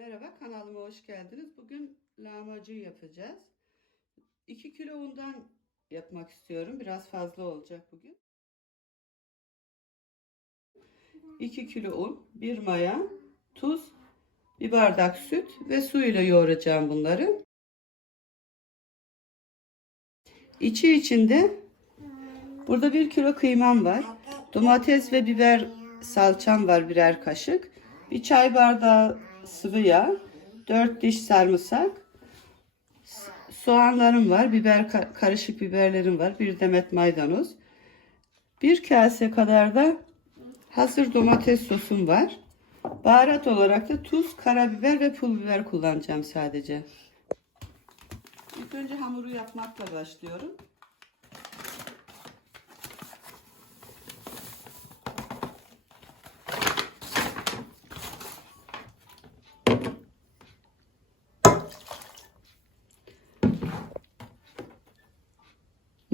Merhaba kanalıma hoş geldiniz. Bugün lahmacun yapacağız. 2 kilo undan yapmak istiyorum. Biraz fazla olacak bugün. 2 kilo un, 1 maya, tuz, bir bardak süt ve su ile yoğuracağım bunları. İçi içinde burada 1 kilo kıymam var. Domates ve biber salçam var birer kaşık. Bir çay bardağı sıvı yağ, 4 diş sarımsak, soğanlarım var, biber ka- karışık biberlerim var, bir demet maydanoz. Bir kase kadar da hazır domates sosum var. Baharat olarak da tuz, karabiber ve pul biber kullanacağım sadece. İlk önce hamuru yapmakla başlıyorum.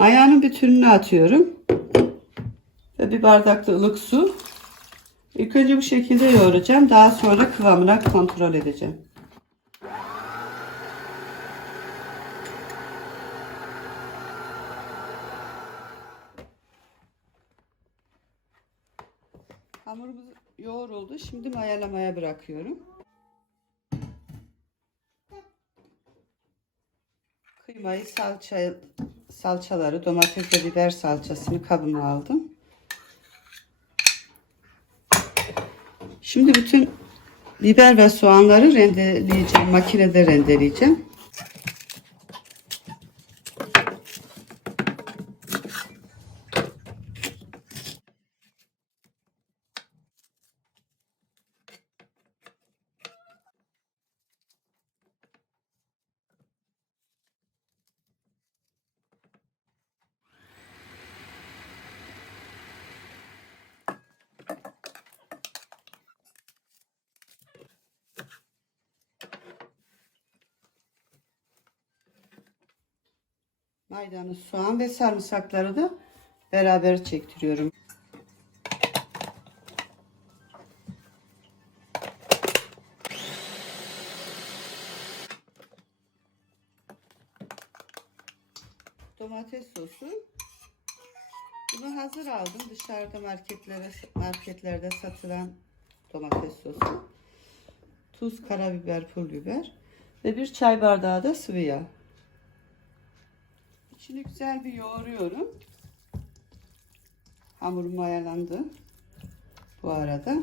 Mayanın bütününü atıyorum. Ve bir bardak da ılık su. İlk önce bu şekilde yoğuracağım. Daha sonra kıvamına kontrol edeceğim. Hamurumuz yoğruldu. Şimdi mayalamaya bırakıyorum. Kıymayı, salça, salçaları, domates ve biber salçasını kabıma aldım. Şimdi bütün biber ve soğanları rendeleyeceğim. Makinede rendeleyeceğim. Maydanoz, soğan ve sarımsakları da beraber çektiriyorum. Domates sosu. Bunu hazır aldım. Dışarıda marketlere marketlerde satılan domates sosu. Tuz, karabiber, pul biber ve bir çay bardağı da sıvı yağ. İçini güzel bir yoğuruyorum. Hamurum mayalandı. Bu arada.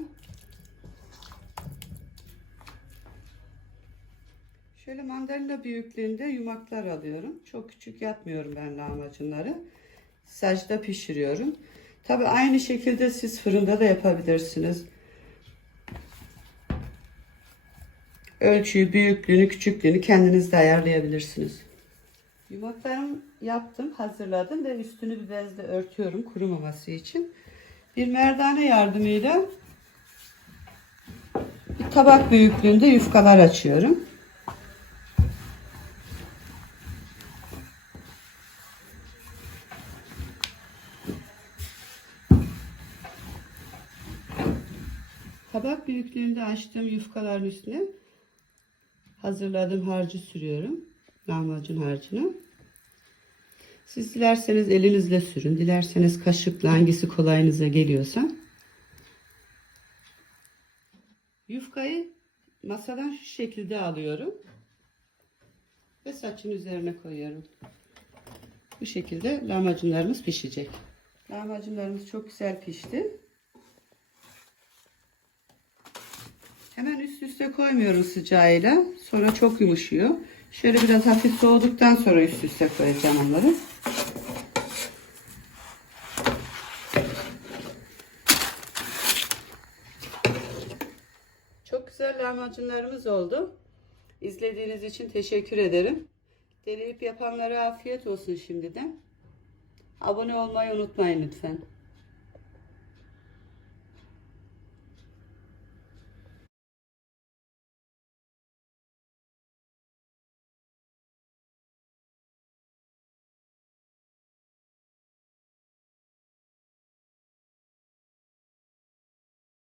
Şöyle mandalina büyüklüğünde yumaklar alıyorum. Çok küçük yapmıyorum ben lahmacunları. Sacda pişiriyorum. Tabi aynı şekilde siz fırında da yapabilirsiniz. Ölçüyü, büyüklüğünü, küçüklüğünü kendiniz de ayarlayabilirsiniz. Yumaklarımı yaptım, hazırladım ve üstünü bir bezle örtüyorum kurumaması için. Bir merdane yardımıyla bir tabak büyüklüğünde yufkalar açıyorum. Tabak büyüklüğünde açtığım yufkaların üstüne hazırladığım harcı sürüyorum. Lahmacun harcını. Siz dilerseniz elinizle sürün. Dilerseniz kaşıkla hangisi kolayınıza geliyorsa. Yufkayı masadan şu şekilde alıyorum. Ve saçın üzerine koyuyorum. Bu şekilde lahmacunlarımız pişecek. Lahmacunlarımız çok güzel pişti. Hemen üst üste koymuyoruz sıcağıyla. Sonra çok yumuşuyor. Şöyle biraz hafif soğuduktan sonra üst üste koyacağım onları. Çok güzel lahmacunlarımız oldu. İzlediğiniz için teşekkür ederim. Deneyip yapanlara afiyet olsun şimdiden. Abone olmayı unutmayın lütfen.